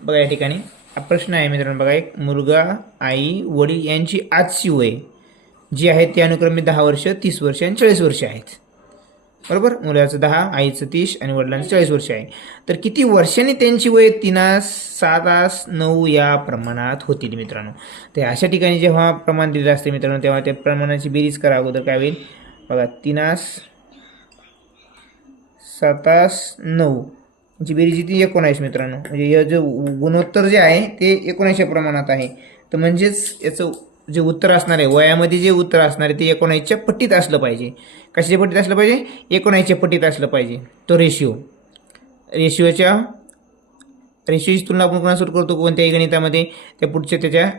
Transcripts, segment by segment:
बघा या ठिकाणी हा प्रश्न आहे मित्रांनो. बघा, एक मुलगा, आई, वडील यांची आजची वय जी आहे ती अनुक्रमे 10 वर्ष, 30 वर्ष आणि 40 वर्ष आहेत. बरोबर, मुलाचं 10, आईचं 30 आणि वडिलांचं 40 वर्ष आहे. तर किती वर्षांनी त्यांची वय 3 7 9 या प्रमाणात होतील मित्रांनो. तर अशा ठिकाणी जेव्हा प्रमाण दिलेलं असते मित्रांनो, तेव्हा त्या प्रमाणाची बेरीज करा. अगोदर काय होईल बघा, 3 7 9 ची बेरीज ती 19 मित्रांनो. म्हणजे हे जे गुणोत्तर जे आहे ते 19 प्रमाणात आहे. तर म्हणजेच याचं जे उत्तर असणार आहे, वयामध्ये जे उत्तर असणार आहे ते 19च्या पट्टीत असलं पाहिजे. कशाच्या पट्टीत असलं पाहिजे? 19च्या पट्टीत असलं पाहिजे. तो रेशिओची तुलना आपण कोणासोबत करतो? कोणत्याही गणितामध्ये त्या पुढच्या त्याच्या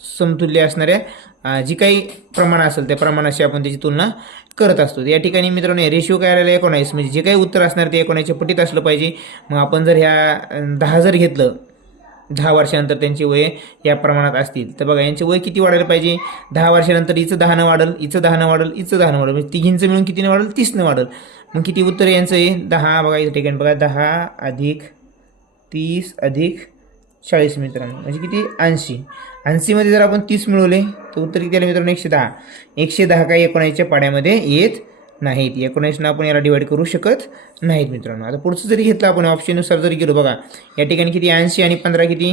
समतुल्य असणाऱ्या जी काही प्रमाण असेल त्या प्रमाणाशी आपण त्याची तुलना करत असतो. या ठिकाणी मित्रांनो रेशिओ काय आलेला 19, म्हणजे जे काही उत्तर असणार ते 19च्या पट्टीत असलं पाहिजे. मग आपण जर ह्या 10 जर घेतलं, 10 वर्षानंतर त्यांची वय या प्रमाणात असतील, तर बघा यांचे वय किती वाढायला पाहिजे? 10 वर्षानंतर हिचं 10 वाढेल, हिचं 10 वाढेल, हिचं 10 वाढेल, म्हणजे तिघींचं मिळून कितीने वाढेल? 30ने वाढेल. मग किती उत्तर यांचं आहे? 10. बघा या ठिकाणी बघा, 10 अधिक 30 अधिक 40 मित्रांनो, म्हणजे किती? 80. 80 मध्ये जर आपण 30 मिळवले तर उत्तर किती आले मित्रांनो? 110. 110 काही 19च्या पाड्यामध्ये येत नाहीत. 19 आपण याला डिवाइड करू शकत नाहीत मित्रांनो. आता पुढचं जरी घेतलं आपण ऑप्शननुसार जरी गेलो, बघा या ठिकाणी किती? 80 आणि 15 किती?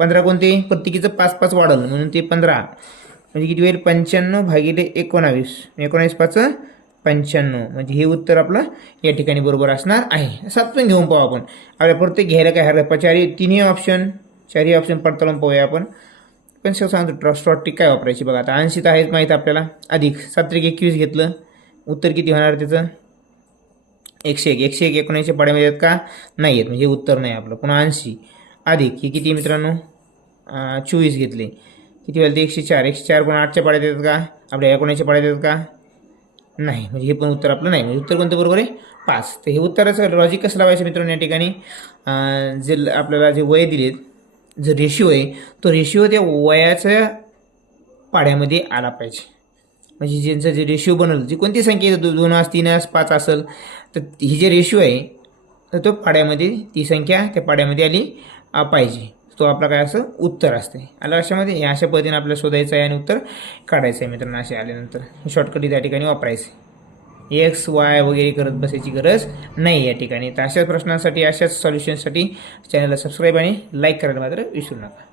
15 कोणते? प्रत्येकीचं 5 5 वाढलं म्हणून ते 15, म्हणजे किती होईल? 95 भागिले 19. 19 5 95, म्हणजे हे उत्तर आपलं या ठिकाणी बरोबर असणार आहे. सातून घेऊन पाहू आपण. आपल्या प्रत्येक घ्यायला काय हरकत? चारही ऑप्शन पडताळून पाहूया आपण. पण सांगतो शॉर्ट ट्रिक काय वापरायची बघा. आता 80 तर आहेच माहीत आपल्याला, अधिक 7 21 घेतलं, उत्तर किती होणार त्याचं? 101. 101 19च्या पाड्यामध्ये आहेत का? नाही आहेत, म्हणजे उत्तर नाही आपलं. पुन्हा 80 अधिक हे किती मित्रांनो? 24 घेतले, किती व्हायला? ते 104. 104 पण 8च्या पाड्यात येतात का? आपल्या 19च्या पाड्यात येतात का? नाही, म्हणजे हे पण उत्तर आपलं नाही. म्हणजे उत्तर कोणतं बरोबर आहे? 5. तर हे उत्तराचं लॉजिक कसं लावायचं मित्रांनो? या ठिकाणी जे आपल्याला जे वय दिलेत, जो रेशिओ आहे तो रेशिओ त्या वयाच्या पाड्यामध्ये आला पाहिजे. म्हणजे ज्यांचं जे रेशिओ बनवलं, जी कोणती संख्या आहे, 2 3 5 असेल, तर ही जे रेशिओ आहे तर तो पाड्यामध्ये, ती संख्या त्या पाड्यामध्ये आली पाहिजे. तो आपला काय असं उत्तर असते. आलं लक्षामध्ये? या अशा पद्धतीने आपल्याला शोधायचं आहे आणि उत्तर काढायचं आहे मित्रांनो. असे आल्यानंतर शॉर्टकट त्या ठिकाणी वापरायचे. एक्स वाय वगैरे करत बसायची गरज नाही या ठिकाणी. तर अशाच प्रश्नांसाठी, अशाच सॉल्युशनसाठी चॅनलला सबस्क्राईब आणि लाईक करायला मात्र विसरू नका.